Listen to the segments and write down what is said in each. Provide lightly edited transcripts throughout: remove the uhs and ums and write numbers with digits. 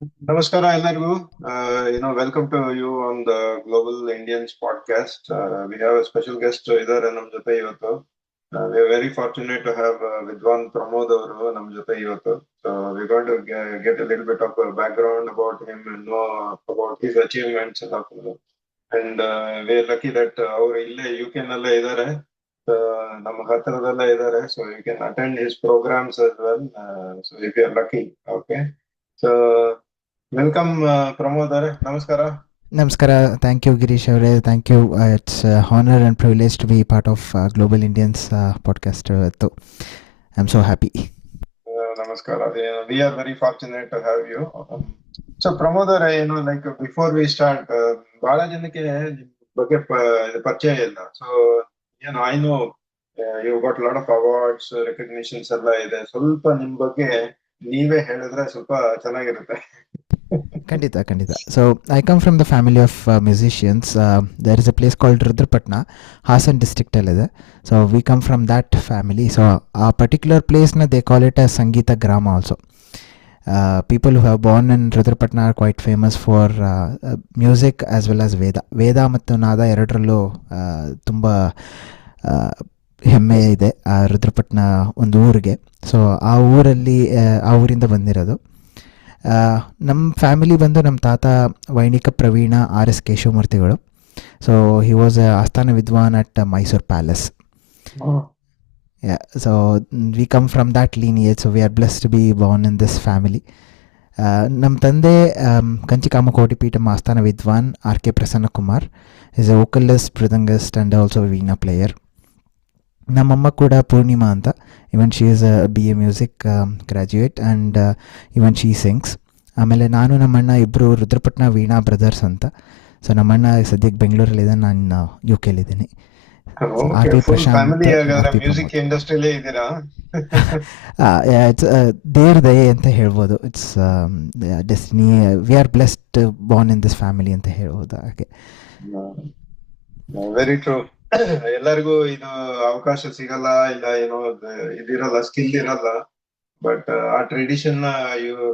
Namaskara ಎಲ್ಲರಿಗೂ. Welcome to you on the Global Indians podcast. We have a special guest ಇದ್ದಾರೆ ನಮ್ಮ ಜೊತೆ ಇವತ್ತು. We are very fortunate to have Vidwan Pramod ಅವರು ನಮ್ಮ ಜೊತೆ ಇವತ್ತು. So we're going to get a little bit of a background about him and know about his achievements and all. And we are lucky that ಅವರು ಇಲ್ಲೇ UK ನಲ್ಲೇ ಇದ್ದಾರೆ. ನಮ್ಮ ಹತ್ತಿರದಲ್ಲೇ ಇದ್ದಾರೆ. So you can attend his programs as well. So if you are lucky, okay. So welcome Pramod ಅವರೇ, ನಮಸ್ಕಾರ. ನಮಸ್ಕಾರ. ಥ್ಯಾಂಕ್ ಯು ಗಿರೀಶ್ ಅವರೇ. Thank you. It's honour and privilege to be part of global Indians podcast ಇವತ್ತು. I am so happy. ನಮಸ್ಕಾರ. We are very fortunate to have you. So Pramod ಅವರೇ, before we start, ಬಹಳ ಜನಕ್ಕೆ ನಿಮ್ ಬಗ್ಗೆ ಪರಿಚಯ ಇಲ್ಲ. So I know you got lot of awards, recognitions ಎಲ್ಲ ಇದೆ. ಸ್ವಲ್ಪ ನಿಮ್ ಬಗ್ಗೆ ನೀವೇ ಹೇಳಿದ್ರೆ ಸ್ವಲ್ಪ ಚೆನ್ನಾಗಿರುತ್ತೆ. ಖಂಡಿತ. So I come from the family of musicians. There is a place called Rudrapatna, Hassan ಡಿಸ್ಟ್ರಿಕ್ಟಲ್ಲಿದೆ. So we come from that family. So ಆ ಪರ್ಟಿಕ್ಯುಲರ್ ಪ್ಲೇಸ್ನ they call it a Sangeetha Grama also. People who have born in Rudrapatna are quite famous for music as well as ವೇದ ಮತ್ತು ನಾದ ಎರಡರಲ್ಲೂ ತುಂಬ ಹೆಮ್ಮೆ ಇದೆ ಆ ರುದ್ರಪಟ್ನ ಒಂದು ಊರಿಗೆ. ಸೊ ಆ ಊರಿಂದ ಬಂದಿರೋದು. ನಮ್ಮ ಫ್ಯಾಮಿಲಿ ಬಂದು ನಮ್ಮ ತಾತ ವೈಣಿಕ ಪ್ರವೀಣ RS ಕೇಶವಮೂರ್ತಿಗಳು. So he was asthana vidwan at Mysore palace. So we come from that lineage. So we are blessed to be born in this family. ನಮ್ಮ ತಂದೆ Kanchi Kamakoti Peetham asthana vidwan RK Prasanna Kumar. Is a vocalist, mridangist and also veena player. ನಮ್ಮಮ್ಮ ಕೂಡ ಪೂರ್ಣಿಮಾ ಅಂತ. Even she is BA music graduate and even she sings. ಆಮೇಲೆ ನಾನು ನಮ್ಮಣ್ಣ ಇಬ್ಬರು Rudrapatna Veena brothers ಅಂತ. ಸೊ ನಮ್ಮಣ್ಣ ಸದ್ಯಕ್ಕೆ ಬೆಂಗಳೂರಲ್ಲಿದೆ, ನಾನು UK RP ಪ್ರಶಾಂತ್. ದೇವ್ರ ದಯೆ ಅಂತ ಹೇಳ್ಬೋದು. It's destiny. V are blessed Born in this family ಅಂತ ಹೇಳ್ಬೋದು. ಹಾಗೆ ವೆರಿ ಟ್ರೂ. ಎಲ್ಲರಿಗೂ ಇದು ಅವಕಾಶ ಸಿಗಲ್ಲ, ಇಲ್ಲ ಇದಿರಲ್ಲ, ಸ್ಕಿಲ್ ಇರಲ್ಲ. ಬಟ್ ಆ ಟ್ರೆಡಿಷನ್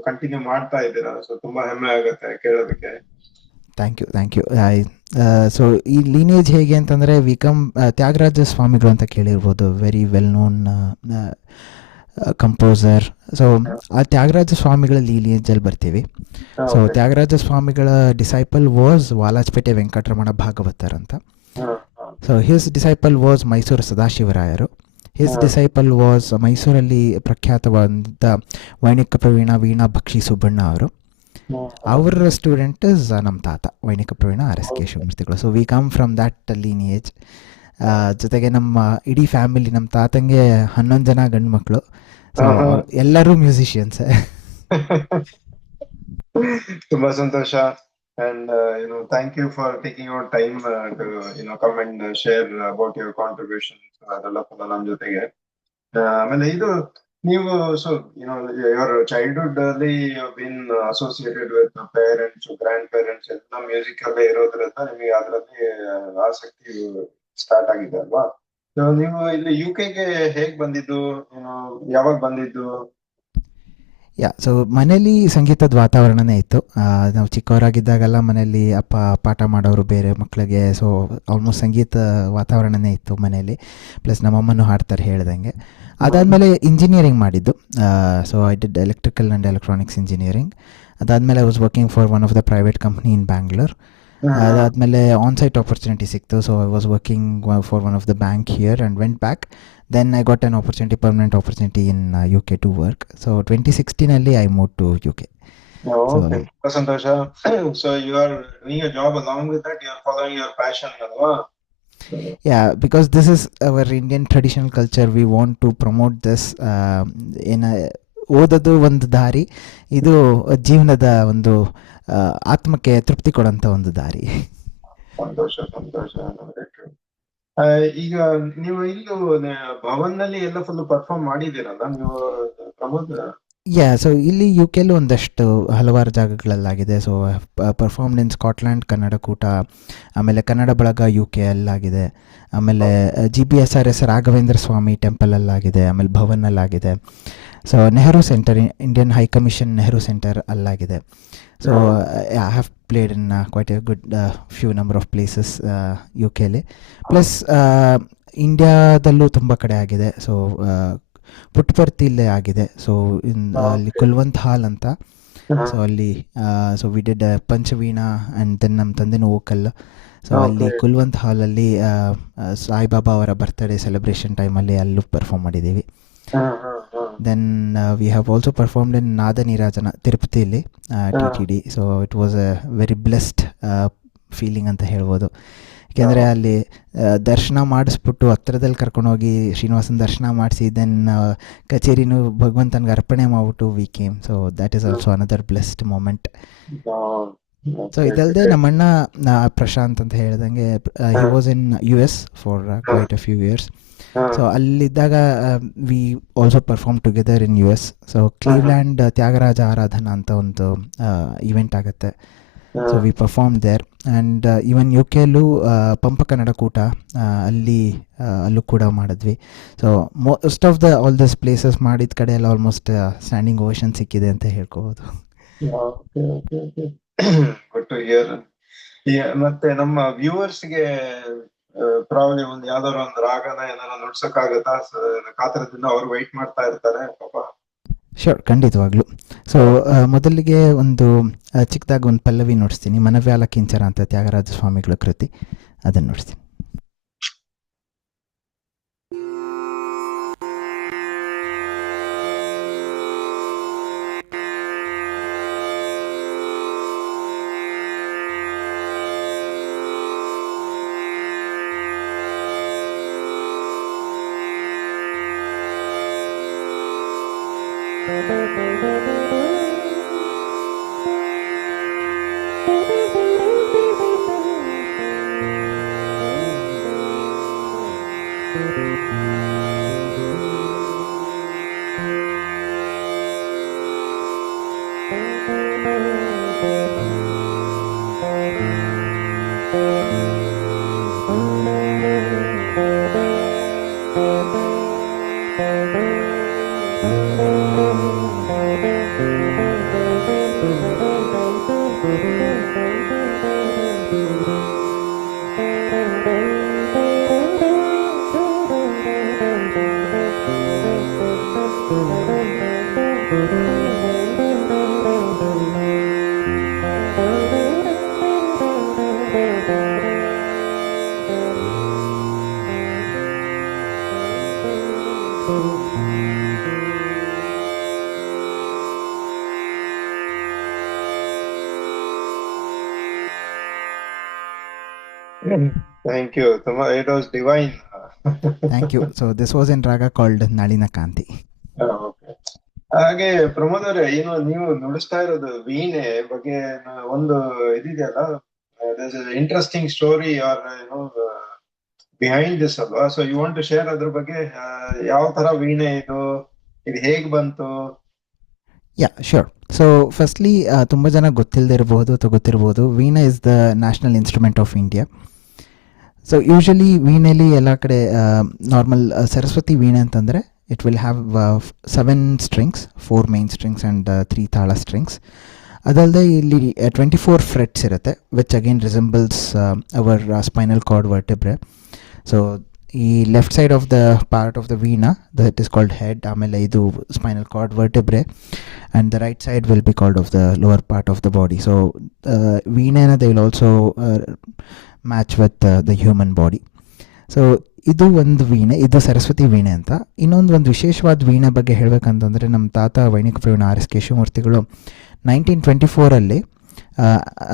ಕಂಟಿನ್ಯೂ ಮಾಡ್ತಾ ಇದ್ದೀರಾ. ಸೊ ತುಂಬಾ ಹೆಮ್ಮೆ ಆಗುತ್ತೆ ಕೇಳೋದಕ್ಕೆ. Thank you. ಸೊ ಈ ಲೀನೇಜ್ ಹೇಗೆ ಅಂತಂದರೆ, ತ್ಯಾಗರಾಜ ಸ್ವಾಮಿಗಳು ಅಂತ ಕೇಳಿರ್ಬೋದು, very well known composer. So ಆ ತ್ಯಾಗರಾಜ ಸ್ವಾಮಿಗಳ ಲೀನೇಜಲ್ಲಿ ಬರ್ತೀವಿ. ಸೊ ತ್ಯಾಗರಾಜ ಸ್ವಾಮಿಗಳ ಡಿಸೈಪಲ್ ವಾಸ್ ವಾಲಾಜ್ಪೇಟೆ ವೆಂಕಟರಮಣ ಭಾಗವತರ್ ಅಂತ. So his disciple was Mysore ಸದಾಶಿವರಾಯರು. ಹಿಸ್ ಡಿಸೈಪಲ್ ವಾಸ್ ಮೈಸೂರಲ್ಲಿ ಪ್ರಖ್ಯಾತವಾದ ವೈಣಿಕ ಪ್ರವೀಣ ವೀಣಾ ಭಕ್ಷಿ ಸುಬ್ಬಣ್ಣ ಅವರು. ಅವರ ಸ್ಟೂಡೆಂಟ್ ಇಸ್ ನಮ್ಮ ತಾತ ವೈಣಿಕ ಪ್ರವೀಣ RS ಕೇಶವಮೂರ್ತಿಗಳು. So we come from that lineage. ಜೊತೆಗೆ ನಮ್ಮ ಇಡೀ ಫ್ಯಾಮಿಲಿ, ನಮ್ಮ ತಾತಂಗೆ 11 ಜನ ಗಂಡು ಮಕ್ಕಳು. ಸೊ ಎಲ್ಲರೂ ಮ್ಯೂಸಿಷಿಯನ್ಸ್. ತುಂಬಾ ಸಂತೋಷ. And thank you for taking your time to come and share about your contributions ಅದೆಲ್ಲ ನಮ್ಮ ಜೊತೆಗೆ. ಆಮೇಲೆ ನೀವು your childhood ಅಲ್ಲಿ been associated with parents, grand parents ಎಲ್ಲ ಮ್ಯೂಸಿಕ್ ಅಲ್ಲೇ ಇರೋದ್ರಿಂದ ನಿಮಗೆ ಅದರಲ್ಲಿ ಆಸಕ್ತಿ ಸ್ಟಾರ್ಟ್ ಆಗಿದೆ ಅಲ್ವಾ? ನೀವು ಇಲ್ಲಿ UK ಹೇಗ್ ಬಂದಿದ್ದು, ಯಾವಾಗ ಬಂದಿದ್ದು? ಸೊ ಮನೇಲಿ ಸಂಗೀತದ ವಾತಾವರಣನೇ ಇತ್ತು. ನಾವು ಚಿಕ್ಕವರಾಗಿದ್ದಾಗೆಲ್ಲ ಮನೇಲಿ ಅಪ್ಪ ಪಾಠ ಮಾಡೋರು ಬೇರೆ ಮಕ್ಕಳಿಗೆ. ಸೊ ಆಲ್ಮೋಸ್ಟ್ ಸಂಗೀತ ವಾತಾವರಣನೇ ಇತ್ತು ಮನೇಲಿ. ಪ್ಲಸ್ ನಮ್ಮಮ್ಮನೂ ಹಾಡ್ತಾರೆ ಹೇಳ್ದಂಗೆ. ಅದಾದಮೇಲೆ ಇಂಜಿನಿಯರಿಂಗ್ ಮಾಡಿದ್ದು. So I did electrical and electronics engineering. ಅದಾದಮೇಲೆ I was working for one of the private company in Bangalore. ಅದಾದಮೇಲೆ ಆನ್ಸೈಟ್ ಆಪರ್ಚುನಿಟಿ ಸಿಕ್ತು. So I was working for one of the bank here and went back. Then I got an permanent opportunity in UK to work. So 2016 I moved to UK. Okay. Santosha. So you are doing a job along with that. You are following your passion, alva? Yeah, because this is our Indian traditional culture. We want to promote this in a ಓದೋದು ಒಂದು ದಾರಿ, ಇದು ಜೀವನದ ಒಂದು ಆತ್ಮಕ್ಕೆ ತೃಪ್ತಿ ಕೊಡೋಂಥ ಒಂದು ದಾರಿ. ಸಂತೋಷ. ಈಗ ನೀವು ಭವನ್ ನಲ್ಲಿ ಎಲ್ಲ ಫುಲ್ ಪರ್ಫಾರ್ಮ್ ಮಾಡಿದ್ದೀರಲ್ಲ ನೀವು ಪ್ರಮೋದ್? ಸೊ ಇಲ್ಲಿ ಯು ಕೆಲ್ಲೂ ಒಂದಷ್ಟು ಹಲವಾರು ಜಾಗಗಳಲ್ಲಾಗಿದೆ. ಸೊ ಪರ್ಫಾರ್ಮ್ಡ್ ಇನ್ ಸ್ಕಾಟ್ಲ್ಯಾಂಡ್ ಕನ್ನಡಕೂಟ, ಆಮೇಲೆ ಕನ್ನಡ ಬಳಗ ಯು ಕೆ ಅಲ್ಲಾಗಿದೆ, ಆಮೇಲೆ GPSRS ರಾಘವೇಂದ್ರ ಸ್ವಾಮಿ ಟೆಂಪಲಲ್ಲಾಗಿದೆ, ಆಮೇಲೆ ಭವನಲ್ಲಾಗಿದೆ. So Nehru centre, Indian high commission Nehru centre ಅಲ್ಲಾಗಿದೆ. So I have played in quite a good few number of places ಯು ಕೆಲಿ. ಪ್ಲಸ್ ಇಂಡಿಯಾದಲ್ಲೂ ತುಂಬ ಕಡೆ ಆಗಿದೆ. ಸೊ ಪುಟ್ಟಪರ್ತಿಲೇ ಆಗಿದೆ. ಸೊ ಅಲ್ಲಿ ಕುಲ್ವಂತ್ ಹಾಲ್ ಅಂತ, ಸೊ ಅಲ್ಲಿ so we did Panchaveena and then ನಮ್ಮ ತಂದೆನೂ ವೋಕಲ್. ಸೊ ಅಲ್ಲಿ ಕುಲ್ವಂತ್ ಹಾಲಲ್ಲಿ ಸಾಯಿಬಾಬಾ ಅವರ ಬರ್ತ್ಡೇ ಸೆಲೆಬ್ರೇಷನ್ ಟೈಮಲ್ಲಿ ಅಲ್ಲೂ ಪರ್ಫಾರ್ಮ್ ಮಾಡಿದ್ದೀವಿ. Then we have also performed in Nada Neerajana ತಿರುಪತಿಯಲ್ಲಿ TTD. So it was a very blessed feeling ಅಂತ ಹೇಳ್ಬೋದು. ಏಕೆಂದರೆ ಅಲ್ಲಿ ದರ್ಶನ ಮಾಡಿಸ್ಬಿಟ್ಟು ಹತ್ರದಲ್ಲಿ ಕರ್ಕೊಂಡೋಗಿ ಶ್ರೀನಿವಾಸನ ದರ್ಶನ ಮಾಡಿಸಿ ದೆನ್ ಕಚೇರಿನೂ ಭಗವಂತನಿಗೆ ಅರ್ಪಣೆ ಮಾಡಿಬಿಟ್ಟು we came. So that is also another blessed moment. So ಇದಲ್ಲದೆ ನಮ್ಮಣ್ಣ ಪ್ರಶಾಂತ್ ಅಂತ ಹೇಳ್ದಂಗೆ he was in US for quite a few years. So ಅಲ್ಲಿದ್ದಾಗ we also perform together in US. So Cleveland Tyagaraja Aradhana ಅಂತ ಒಂದು ಇವೆಂಟ್ ಆಗುತ್ತೆ. So we perform there. And even ಯು ಕೆಲ್ಲೂ ಪಂಪ ಕನ್ನಡಕೂಟ ಅಲ್ಲೂ ಕೂಡ ಮಾಡಿದ್ವಿ. So most of all this places ಮಾಡಿದ ಕಡೆ ಎಲ್ಲ ಆಲ್ಮೋಸ್ಟ್ ಸ್ಟ್ಯಾಂಡಿಂಗ್ ಓವೇಷನ್ ಸಿಕ್ಕಿದೆ ಅಂತ ಹೇಳ್ಕೋಬೋದು. Good to here. ಮತ್ತೆ ನಮ್ಮ ವ್ಯೂವರ್ಸ್ಗೆ ಪ್ರಾಬ್ಲಿ ಒಂದು ಯಾವ್ದಾದ್ರು ಒಂದು ರಾಗನ ಏನಾರ ನುಡ್ಸಕ್ಕಾಗತ್ತಾ? ಕಾತರದಿಂದ ಅವ್ರು ವೈಟ್ ಮಾಡ್ತಾ ಇರ್ತಾರೆ ಪಾಪ. ಶೋರ್, ಖಂಡಿತವಾಗ್ಲೂ. ಸೊ ಮೊದಲಿಗೆ ಒಂದು ಚಿಕ್ಕದಾಗಿ ಒಂದು ಪಲ್ಲವಿ ನುಡಿಸ್ತೀನಿ. ಮನವ್ಯಾಲ ಕಿಂಚರ ಅಂತ ತ್ಯಾಗರಾಜ ಸ್ವಾಮಿಗಳ ಕೃತಿ, ಅದನ್ನು ನುಡಿಸ್ತೀನಿ. Thank you. It was divine. Thank you. So this was in raga called Nalina Kanti. Okay. ಹಾಗೆ ಪ್ರಮೋದ್ ಅವರೇ, ಏನು ನೀವು ನುಡಿಸ್ತಾ ಇರೋದು ವೀಣೆ ಬಗ್ಗೆ ಒಂದು ಇದಿದೆಯಲ್ಲ, interesting story are behind this ಅಲ್ವಾ? So you want to share ಅದ್ರ ಬಗ್ಗೆ? ಯಾವ ತರ ವೀಣೆ ಇದು ಹೇಗ್ ಬಂತು? ಶೋರ್. ಸೊ ಫಸ್ಟ್ಲಿ ತುಂಬ ಜನ ಗೊತ್ತಿಲ್ಲದೆ ಇರಬಹುದು ಅಥವಾ ಗೊತ್ತಿರ್ಬೋದು, veena is the national instrument of India. So usually ವೀಣೆಲಿ ಎಲ್ಲ ಕಡೆ ನಾರ್ಮಲ್ ಸರಸ್ವತಿ ವೀಣೆ ಅಂತಂದರೆ it will have 7 strings, 4 main strings and 3 tala strings. ಅದಲ್ಲದೆ ಇಲ್ಲಿ 24 frets ಇರುತ್ತೆ, which again resembles our spinal cord vertebrae. So ಈ left side of the part of the veena that is called head, ಆಮೇಲೆ ಇದು spinal cord vertebrae, and the right side will be called of the lower part of the body. So ವೀಣೆನ they will also match with the human body. So ಇದು ಒಂದು ವೀಣೆ, ಇದು ಸರಸ್ವತಿ ವೀಣೆ ಅಂತ. ಇನ್ನೊಂದು ವಿಶೇಷವಾದ ವೀಣೆ ಬಗ್ಗೆ ಹೇಳಬೇಕಂತಂದರೆ, ನಮ್ಮ ತಾತ ವೈಣಿಕ ಪ್ರವೀಣ RS ಕೇಶವಮೂರ್ತಿಗಳು 1924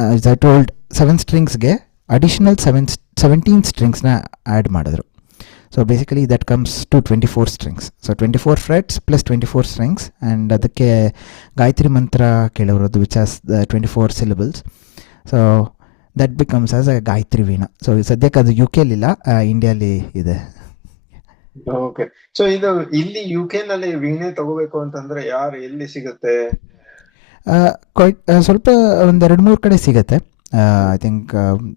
ಆಸ್ ಐ ಟೋಲ್ಡ್ 7 ಸ್ಟ್ರಿಂಗ್ಸ್ಗೆ ಅಡಿಷ್ನಲ್ 17 ಸ್ಟ್ರಿಂಗ್ಸ್ನ ಆ್ಯಡ್ ಮಾಡಿದ್ರು. So basically that comes to 24 strings. So 24 frets plus 24 strings, and ಅದಕ್ಕೆ ಗಾಯತ್ರಿ ಮಂತ್ರ ಕೇಳಿರೋದು which as 24 syllables. So that becomes as a Gayatri veena. So ಸದ್ಯಕ್ಕೆ ಅದು UK ಇಲ್ಲ, ಇಂಡಿಯಾಲಿ ಇದೆ. ಓಕೆ. ಸೊ ಇದು ಇಲ್ಲಿ UK ನಲ್ಲಿ ವೀಣೆ ತಗೋಬೇಕು ಅಂತಂದ್ರೆ ಯಾರು ಎಲ್ಲಿ ಸಿಗುತ್ತೆ? ಕ್ವೈಟ್ ಸ್ವಲ್ಪ ಒಂದೆರಡು ಮೂರು ಕಡೆ ಸಿಗುತ್ತೆ. I think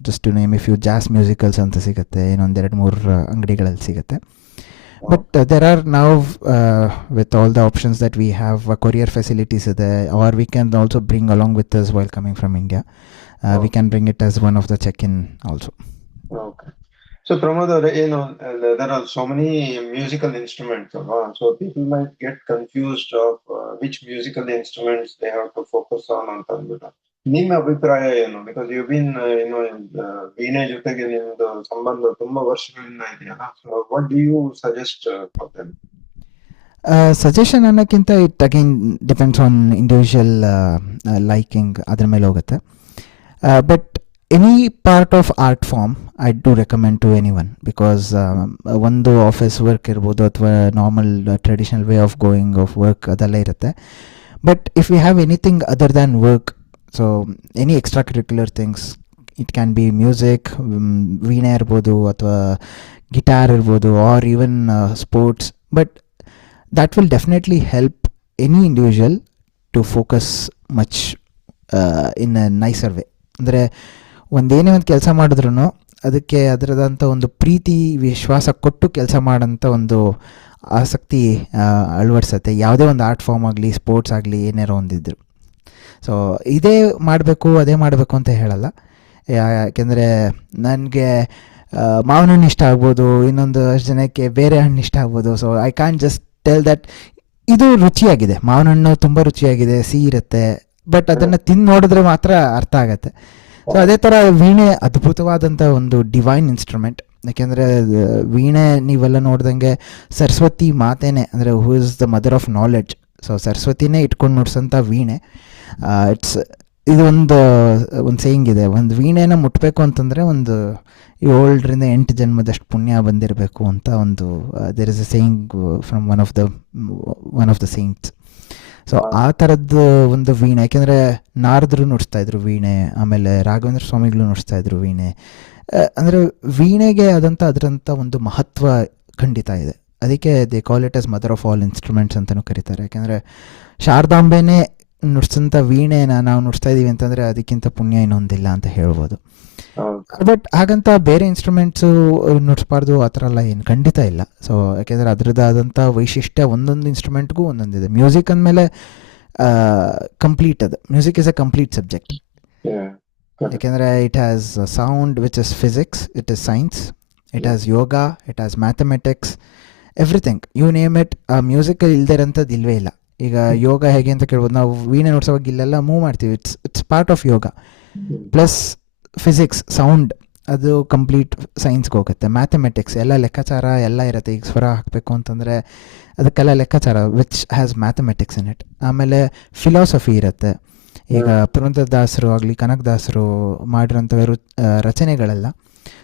just to name if you Jas musicals ಅಂತ ಸಿಗುತ್ತೆ, ಇನ್ನೊಂದೆರಡು ಮೂರು ಅಂಗಡಿಗಳಲ್ಲಿ ಸಿಗುತ್ತೆ. ಬಟ್ ದೆರ್ ಆರ್ ನಾವು with all the options that we have courier facilities ಇದೆ, or we can also bring along with us while coming from India. We can bring it as one of the check in also. Okay. So Pramod, there are so many musical instruments, so people might get confused of which musical instruments they have to focus on ಅಂತ ಅಂದ್ಬಿಟ್ಟು. ನಿಮ್ಮ ಅಭಿಪ್ರಾಯ ಏನು? Because you been ವೀಣೆ ಜೊತೆಗೆ ನಿಮ್ದು ಸಂಬಂಧ ತುಂಬಾ ವರ್ಷಗಳಿಂದ ಇದೆಯಲ್ಲ. So what do you suggest for them? Suggestion ಅನ್ನೋಕ್ಕಿಂತ it again depends on individual liking, ಅದ್ರ ಮೇಲೆ ಹೋಗುತ್ತೆ. But any part of art form I do recommend to any one, because ಒಂದು ಆಫೀಸ್ ವರ್ಕ್ ಇರ್ಬೋದು ಅಥವಾ normal traditional way of going of work ಅದೆಲ್ಲ ಇರುತ್ತೆ. But if you have anything other than work, so any extra curricular things, it can be music, ವೀಣೆ ಇರ್ಬೋದು ಅಥವಾ guitar ಇರ್ಬೋದು, or even sports, but that will definitely help any individual to focus much in a nicer way. ಅಂದರೆ ಒಂದೇನೇ ಒಂದು ಕೆಲಸ ಮಾಡಿದ್ರೂ ಅದಕ್ಕೆ ಅದರದಂಥ ಒಂದು ಪ್ರೀತಿ ವಿಶ್ವಾಸ ಕೊಟ್ಟು ಕೆಲಸ ಮಾಡೋಂಥ ಒಂದು ಆಸಕ್ತಿ ಅಳವಡಿಸುತ್ತೆ, ಯಾವುದೇ ಒಂದು ಆರ್ಟ್ ಫಾರ್ಮ್ ಆಗಲಿ ಸ್ಪೋರ್ಟ್ಸ್ ಆಗಲಿ ಏನಾರೋ ಒಂದಿದ್ರು. ಸೊ ಇದೇ ಮಾಡಬೇಕು ಅದೇ ಮಾಡಬೇಕು ಅಂತ ಹೇಳಲ್ಲ. ಯಾಕೆಂದರೆ ನನಗೆ ಮಾವಿನ ಹಣ್ಣು ಇಷ್ಟ ಆಗ್ಬೋದು, ಇನ್ನೊಂದು ಅಷ್ಟು ಜನಕ್ಕೆ ಬೇರೆ ಹಣ್ಣು ಇಷ್ಟ ಆಗ್ಬೋದು. So I can just tell that ಇದು ರುಚಿಯಾಗಿದೆ, ಮಾವಿನ ಹಣ್ಣು ತುಂಬ ರುಚಿಯಾಗಿದೆ, ಸಿಹಿ ಇರುತ್ತೆ, ಬಟ್ ಅದನ್ನು ತಿಂದು ನೋಡಿದ್ರೆ ಮಾತ್ರ ಅರ್ಥ ಆಗುತ್ತೆ. ಸೊ ಅದೇ ಥರ ವೀಣೆ ಅದ್ಭುತವಾದಂಥ ಒಂದು ಡಿವೈನ್ ಇನ್ಸ್ಟ್ರೂಮೆಂಟ್. ಯಾಕೆಂದರೆ ವೀಣೆ ನೀವೆಲ್ಲ ನೋಡ್ದಂಗೆ ಸರಸ್ವತಿ ಮಾತೇನೆ, ಅಂದರೆ who is the mother of knowledge. So ಸರಸ್ವತಿನೇ ಇಟ್ಕೊಂಡು ನುಡ್ಸೋಂಥ ವೀಣೆ. ಇದು ಒಂದು ಸೇಯಿಂಗ್ ಇದೆ, ಒಂದು ವೀಣೆನ ಮುಟ್ಟಬೇಕು ಅಂತಂದರೆ ಒಂದು 7 ರಿಂದ 8 ಜನ್ಮದಷ್ಟು ಪುಣ್ಯ ಬಂದಿರಬೇಕು ಅಂತ ಒಂದು there is a saying from one of the saints. So ಆ ಥರದ್ದು ಒಂದು ವೀಣೆ, ಯಾಕೆಂದರೆ ನಾರದರು ನುಡಿಸ್ತಾಯಿದ್ರು ವೀಣೆ, ಆಮೇಲೆ ರಾಘವೇಂದ್ರ ಸ್ವಾಮಿಗಳು ನುಡಿಸ್ತಾಯಿದ್ರು ವೀಣೆ. ಅಂದರೆ ವೀಣೆಗೆ ಅದರಂಥ ಒಂದು ಮಹತ್ವ ಖಂಡಿತ ಇದೆ. ಅದಕ್ಕೆ they call it as mother of all instruments ಅಂತಲೂ ಕರೀತಾರೆ. ಯಾಕೆಂದರೆ ಶಾರದಾಂಬೆನೇ ನುಡಿಸಂಥ ವೀಣೆನ ನಾವು ನುಡಿಸ್ತಾ ಇದ್ದೀವಿ ಅಂತಂದರೆ ಅದಕ್ಕಿಂತ ಪುಣ್ಯ ಇನ್ನೊಂದಿಲ್ಲ ಅಂತ ಹೇಳ್ಬೋದು. ಬಟ್ ಹಾಗಂತ ಬೇರೆ ಇನ್ಸ್ಟ್ರೂಮೆಂಟ್ಸು ನುಡಿಸ್ಬಾರ್ದು ಆ ಥರ ಎಲ್ಲ ಏನು ಖಂಡಿತ ಇಲ್ಲ. ಸೊ ಯಾಕೆಂದರೆ ಅದರದ್ದಾದಂಥ ವೈಶಿಷ್ಟ್ಯ ಒಂದೊಂದು ಇನ್ಸ್ಟ್ರೂಮೆಂಟ್ಗೂ ಒಂದೊಂದಿದೆ. ಮ್ಯೂಸಿಕ್ ಅಂದಮೇಲೆ ಕಂಪ್ಲೀಟ್, ಅದು music is a complete subject. ಯಾಕೆಂದರೆ it has sound which is physics, it is science, it has yoga, it has mathematics, everything you name it. ಆ ಮ್ಯೂಸಿಕ್ ಇಲ್ಲದೆ ಇರೋಂಥದ್ದು ಇಲ್ಲವೇ ಇಲ್ಲ. ಈಗ ಯೋಗ ಹೇಗೆ ಅಂತ ಕೇಳ್ಬೋದು, ನಾವು ವೀಣೆ ನುಡಿಸೋವಾಗ ಇಲ್ಲೆಲ್ಲ ಮೂವ್ ಮಾಡ್ತೀವಿ, it's part of yoga. Plus physics, sound, ಅದು ಕಂಪ್ಲೀಟ್ ಸೈನ್ಸ್ಗೆ ಹೋಗುತ್ತೆ. ಮ್ಯಾಥಮೆಟಿಕ್ಸ್ ಎಲ್ಲ ಲೆಕ್ಕಾಚಾರ ಎಲ್ಲ ಇರುತ್ತೆ. ಈಗ ಸ್ವರ ಹಾಕಬೇಕು ಅಂತಂದರೆ ಅದಕ್ಕೆಲ್ಲ ಲೆಕ್ಕಾಚಾರ which has mathematics in it. ಆಮೇಲೆ ಫಿಲಾಸಫಿ ಇರುತ್ತೆ. ಈಗ ಪುರಂದರದಾಸರು ಆಗಲಿ ಕನಕದಾಸರು ಮಾಡಿರೋಂಥ ರಚನೆಗಳೆಲ್ಲ.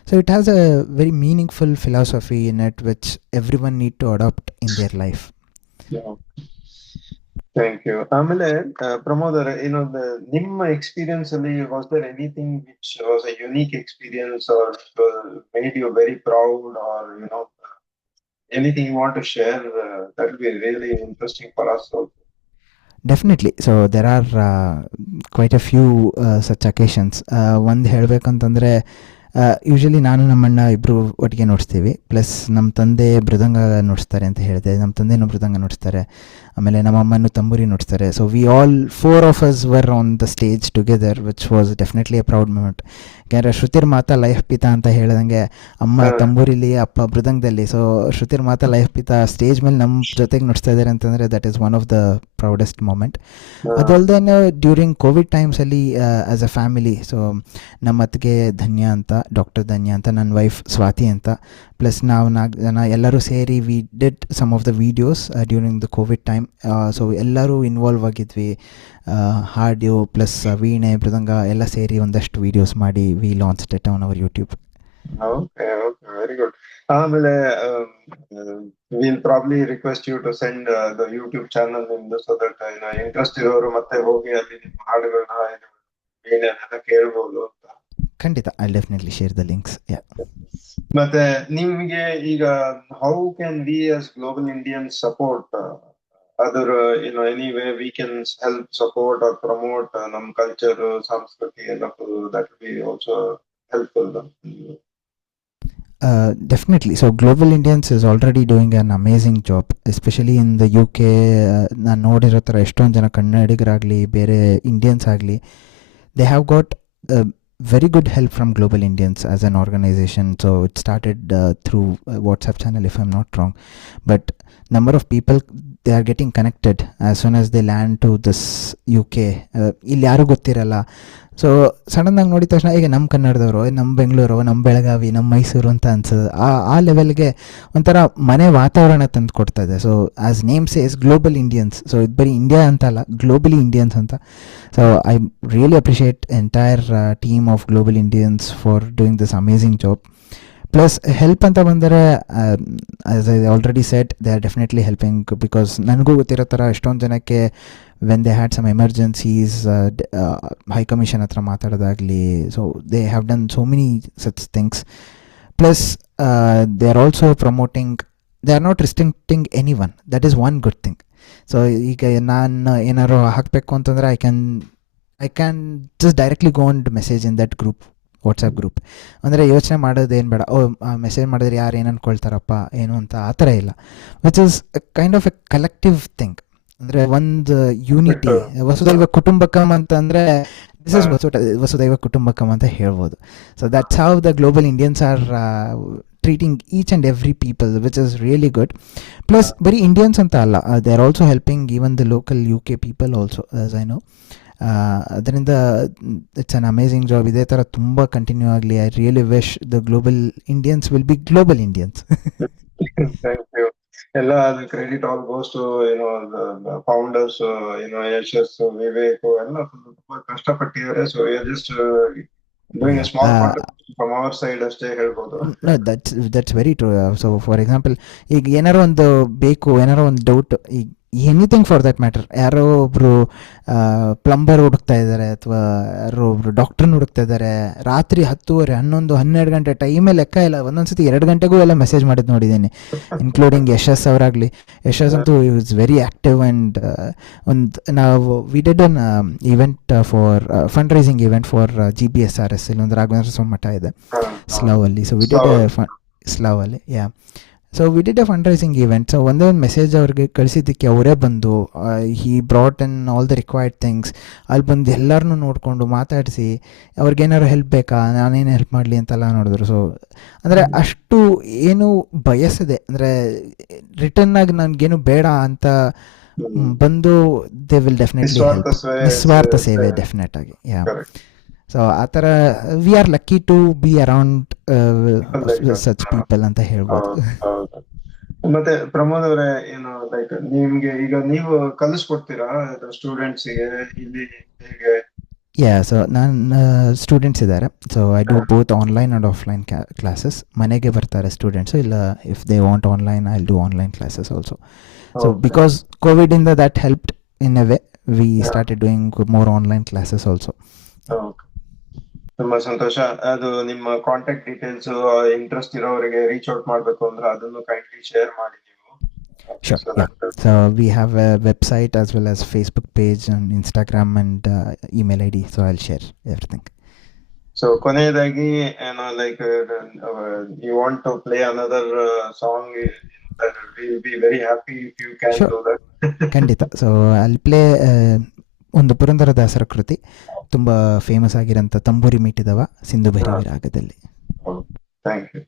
So it has a very meaningful philosophy in it which every one need to adapt in their life. Thank you. ಆಮೇಲೆ ಪ್ರಮೋದ್ ಅವರೇ, ನಿಮ್ಮ ಎಕ್ಸ್ಪೀರಿಯನ್ಸ್ ಅಲ್ಲಿ was there anything which was a unique experience or made you very proud, or anything you want to share that will be really interesting for us also? Definitely. So there are quite a few such occasions. ಒಂದು ಹೇಳಬೇಕಂತಂದರೆ usually ನಾನು ನಮ್ಮಣ್ಣ ಇಬ್ಬರು ಒಟ್ಟಿಗೆ ನುಡಿಸ್ತೀವಿ. Plus ನಮ್ಮ ತಂದೆ ಮೃದಂಗ ನುಡಿಸ್ತಾರೆ ಅಂತ ಹೇಳಿದೆ, ನಮ್ಮ ತಂದೆನೂ ಮೃದಂಗ ನುಡಿಸ್ತಾರೆ, ಆಮೇಲೆ ನಮ್ಮ ಅಮ್ಮನೂ ತಂಬೂರಿ ನುಡಿಸ್ತಾರೆ. So we all 4 of us were on the stage together, which was definitely a proud moment. ಯಾಕೆಂದರೆ ಶ್ರುತಿರ್ ಮಾತಾ ಲೈಫ್ ಪಿತಾ ಅಂತ ಹೇಳ್ದಂಗೆ ಅಮ್ಮ ತಂಬೂರಿಲಿ, ಅಪ್ಪ ಮೃದಂಗದಲ್ಲಿ. ಸೊ ಶ್ರುತಿರ್ ಮಾತಾ ಲೈಫ್ ಪಿತಾ ಸ್ಟೇಜ್ ಮೇಲೆ ನಮ್ಮ ಜೊತೆಗೆ ನುಡಿಸ್ತಾ ಇದ್ದಾರೆ ಅಂತಂದರೆ that is one of the proudest moment. ಅದಲ್ಲದೆ ಡ್ಯೂರಿಂಗ್ ಕೋವಿಡ್ ಟೈಮ್ಸಲ್ಲಿ ಆ್ಯಸ್ ಅ ಫ್ಯಾಮಿಲಿ, ಸೊ ನಮ್ಮ ಅತ್ತಿಗೆ ಧನ್ಯ ಅಂತ, ಡಾಕ್ಟರ್ ಧನ್ಯ ಅಂತ, ನನ್ನ ವೈಫ್ ಸ್ವಾತಿ ಅಂತ, ಪ್ಲಸ್ ನಾವು 4 ಜನ ಎಲ್ಲರೂ ಸೇರಿ we did some of the videos during the Covid time. So ಎಲ್ಲರೂ ಇನ್ವಾಲ್ವ್ ಆಗಿದ್ವಿ. ಹಾಡು ಪ್ಲಸ್ ವೀಣೆ ಮೃದಂಗ ಎಲ್ಲ ಸೇರಿ ಒಂದಷ್ಟು ವೀಡಿಯೋಸ್ ಮಾಡಿ we launched it on our YouTube. Okay, very good. ಆಮೇಲೆ will probably request you to send the YouTube channel ನಿಮ್ದು, ಸೊ ದಟ್ ಇಂಟ್ರೆಸ್ಟ್ ಇರೋರು ಮತ್ತೆ ಹೋಗಿ ಅಲ್ಲಿ ನಿಮ್ಮ ಹಾಡುಗಳನ್ನ ವೀಣೆನೆಲ್ಲ ಕೇಳ್ಬೋದು ಅಂತ. ಖಂಡಿತ, I definitely share the links. Yeah. ಮತ್ತೆ ನಿಮ್ಗೆ ಈಗ how can we as global Indian support other any way we can help support or promote ನಮ್ ಕಲ್ಚರ್ ಸಂಸ್ಕೃತಿ ಎಲ್ಲ that be also helpful. Definitely. So Global Indians is already doing an amazing job, especially in the UK. ನಾನು ನೋಡಿರೋ ಥರ ಎಷ್ಟೊಂದು ಜನ ಕನ್ನಡಿಗರಾಗಲಿ ಬೇರೆ Indians ಆಗಲಿ, they have got very good help from Global Indians as an organization. So it started through WhatsApp channel, if I'm not wrong. But number of people, they are getting connected as soon as they land to this UK. ಇಲ್ಲಿ ಯಾರೂ ಗೊತ್ತಿರಲ್ಲ. So ಸಡನ್ನಾಗಿ ನೋಡಿದ ತಕ್ಷಣ ಈಗ ನಮ್ಮ ಕನ್ನಡದವರು, ನಮ್ಮ ಬೆಂಗಳೂರು, ನಮ್ಮ ಬೆಳಗಾವಿ, ನಮ್ಮ ಮೈಸೂರು ಅಂತ ಅನ್ಸೋದು. ಆ ಲೆವೆಲ್ಗೆ ಒಂಥರ ಮನೆ ವಾತಾವರಣ ತಂದು ಕೊಡ್ತಾ ಇದೆ. So as name says global Indians. So ಇದು ಬರೀ ಇಂಡಿಯಾ ಅಂತ ಅಲ್ಲ, ಗ್ಲೋಬಲಿ ಇಂಡಿಯನ್ಸ್ ಅಂತ. So I really appreciate entire team of global Indians for doing this amazing job. Plus help ಅಂತ ಬಂದರೆ, as I already said, they are definitely helping. Because ನನಗೂ ಗೊತ್ತಿರೋ ಥರ ಎಷ್ಟೊಂದು ಜನಕ್ಕೆ when they had some emergencies, high commission ಹತ್ರ ಮಾತಾಡೋದಾಗಲಿ, so they have done so many such things. Plus they are also promoting, they are not restricting any one. That is one good thing. So ಈಗ ನಾನು ಏನಾದ್ರು ಹಾಕಬೇಕು ಅಂತಂದರೆ I can just directly go and message in that group, WhatsApp group. ಅಂದರೆ ಯೋಚನೆ ಮಾಡೋದೇನು ಬೇಡ, message ಮಾಡಿದ್ರೆ ಯಾರು ಏನು ಅಂದ್ಕೊಳ್ತಾರಪ್ಪ ಏನು ಅಂತ, ಆ ಥರ ಇಲ್ಲ. Which is kind of A collective thing. ಅಂದರೆ ಒಂದು ಯೂನಿಟಿ, ವಸುದೈವ ಕುಟುಂಬಕಂ ಅಂತಂದರೆ ದಿಸ್ ಇಸ್ ವಸುದೈವ ಕುಟುಂಬಕಂ ಅಂತ ಹೇಳ್ಬೋದು. So that's how the global Indians are treating each and every people, which is really good. Plus bari Indians anta alla, they are also helping even the local UK people also, as I know. ಅದರಿಂದ it's an amazing job. ಇದೇ ಥರ ತುಂಬ continue ಆಗಲಿ. I really wish the global Indians will be global Indians. ಎಲ್ಲ credit all goes to founders, Yashas, Vivek ಎಲ್ಲ ತುಂಬಾ ಕಷ್ಟಪಟ್ಟಿದ್ದಾರೆ. So just doing a small contribution from our side ಅಷ್ಟೇ ಹೇಳ್ಬೋದು. That's very true. So for example, ಈಗ ಏನಾರೋ ಒಂದು ಬೇಕು, ಏನಾರೋ ಒಂದು ಡೌಟ್, ಈಗ ಎನಿಥಿಂಗ್ ಫಾರ್ ದಟ್ ಮ್ಯಾಟರ್, ಯಾರೋ ಒಬ್ಬರು ಪ್ಲಂಬರ್ ಹುಡುಕ್ತಾ ಇದ್ದಾರೆ ಅಥವಾ ಯಾರೋ ಒಬ್ಬರು ಡಾಕ್ಟ್ರನ್ನ ಹುಡುಕ್ತಾ ಇದ್ದಾರೆ, ರಾತ್ರಿ 10:30, 11, 12 ಗಂಟೆ ಟೈಮೇ ಲೆಕ್ಕ ಇಲ್ಲ. ಒಂದೊಂದು ಸತಿ 2 ಗಂಟೆಗೂ ಎಲ್ಲ ಮೆಸೇಜ್ ಮಾಡಿದ್ದು ನೋಡಿದ್ದೀನಿ, ಇನ್ಕ್ಲೂಡಿಂಗ್ ಯಶಸ್ ಅವರಾಗಲಿ. ಯಶಸ್ ಅಂತೂ ಇಸ್ ವೆರಿ ಆ್ಯಕ್ಟಿವ್. ಆ್ಯಂಡ್ ನಾವು we did an event for fund raising event for GBSRS, ಇಲ್ಲೊಂದು ರಾಘವೇಂದ್ರ ಸ್ವಾಮಿ ಮಠ ಇದೆ ಸ್ಲವಲ್ಲಿ. ಸೊ ವಿ ಡಿಡ್ ಸ್ಲವಲ್ಲಿ, yeah. So we did a fund raising event. So ಒಂದೇ ಒಂದು ಮೆಸೇಜ್ ಅವ್ರಿಗೆ ಕಳಿಸಿದ್ದಕ್ಕೆ ಅವರೇ ಬಂದು, he brought in all the required things. ಅಲ್ಲಿ ಬಂದು ಎಲ್ಲರನ್ನೂ ನೋಡಿಕೊಂಡು ಮಾತಾಡಿಸಿ, ಅವ್ರಿಗೇನಾದ್ರು ಹೆಲ್ಪ್ ಬೇಕಾ, ನಾನೇನು ಹೆಲ್ಪ್ ಮಾಡಲಿ ಅಂತೆಲ್ಲ ನೋಡಿದ್ರು. ಸೊ ಅಂದರೆ ಅಷ್ಟು ಏನು ಬಯಸಿದೆ, ಅಂದರೆ ರಿಟರ್ನಾಗಿ ನನಗೇನು ಬೇಡ ಅಂತ ಬಂದು ದೇ ವಿಲ್ ಡೆಫಿನೆಟ್ಲಿ ಹೆಲ್ಪ್. ನಿಸ್ವಾರ್ಥ ಸೇವೆ ಡೆಫಿನೆಟ್ ಆಗಿ, ಯಾ. ಸೊ ಆ ಥರ we are lucky to be around such people ಅಂತ ಹೇಳ್ಬೋದು. ಮತ್ತೆ ಪ್ರಮೋದ್ ಅವರೇ, ಏನು ಲೈಕ್ ನಿಮ್ಗೆ ಈಗ ನೀವು ಕಲಿಸ್ಕೊಡ್ತೀರಾ ಸ್ಟೂಡೆಂಟ್ಸಿಗೆ ಇಲ್ಲಿ ಹೇಗೆ? ಯಾ, ಸೊ ನಾನು ಸ್ಟೂಡೆಂಟ್ಸ್ ಇದ್ದಾರೆ. So I do both online and offline classes. ಮನೆಗೆ ಬರ್ತಾರೆ ಸ್ಟೂಡೆಂಟ್ಸು, ಇಲ್ಲ if they want online I will do online classes also. So because ಕೋವಿಡಿಂದ that helped in a way, we started doing more online classes also. ತುಂಬಾ ಸಂತೋಷ. ಅದು ನಿಮ್ಮ contact details interest ಇರೋರಿಗೆ reach out ಮಾಡಬೇಕು ಅಂದ್ರೆ ಅದನ್ನು ಕೈಂಡ್ಲಿ ಶೇರ್ ಮಾಡಿ ನೀವು. Sure, yeah. So we have a website as well as Facebook page and Instagram and email ID. So I'll share everything. So ಕೊನೆಯದಾಗಿ like you want to play another song, that we'll be very happy if you can do that. ಖಂಡಿತ. So I'll play ಒಂದು ಪುರಂದರದಾಸರ ಕೃತಿ, ತುಂಬ famous ಆಗಿರೋಂಥ ತಂಬೂರಿ ಮೀಟಿದವ ಸಿಂಧು ಭೈರವಿ ರಾಗದಲ್ಲಿ. Thank you.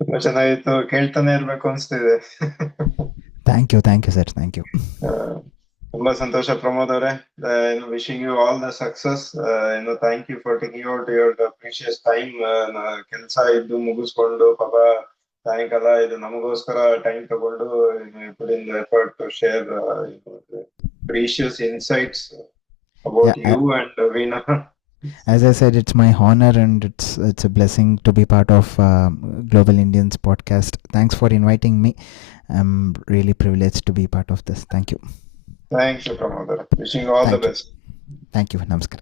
ತುಂಬಾ ಚೆನ್ನಾಗಿತ್ತು, ಕೇಳ್ತಾನೆ ಇರ್ಬೇಕು ಅನ್ಸ್ತಿದೆ. Thank you sir, thank you. ತುಂಬಾ ಸಂತೋಷ ಪ್ರಮೋದ್ ಅವರೇ. Wishing you all the success. Thank you for taking out your precious time. ಕೆಲಸ ಇದ್ದು ಮುಗಿಸ್ಕೊಂಡು ಪಾಪ ಸಾಯಂಕಾಲ ಇದು ನಮಗೋಸ್ಕರ ಟೈಮ್ ತಗೊಂಡು put in the effort to share precious insights about Yeah, you and Veena. as I said, it's my honor and it's a blessing to be part of Global Indians podcast. Thanks for inviting me. I'm really privileged to be part of this. Thank you. Thank you, Pramod. Wishing you all the Thank you. best. Thank you. Namaskar.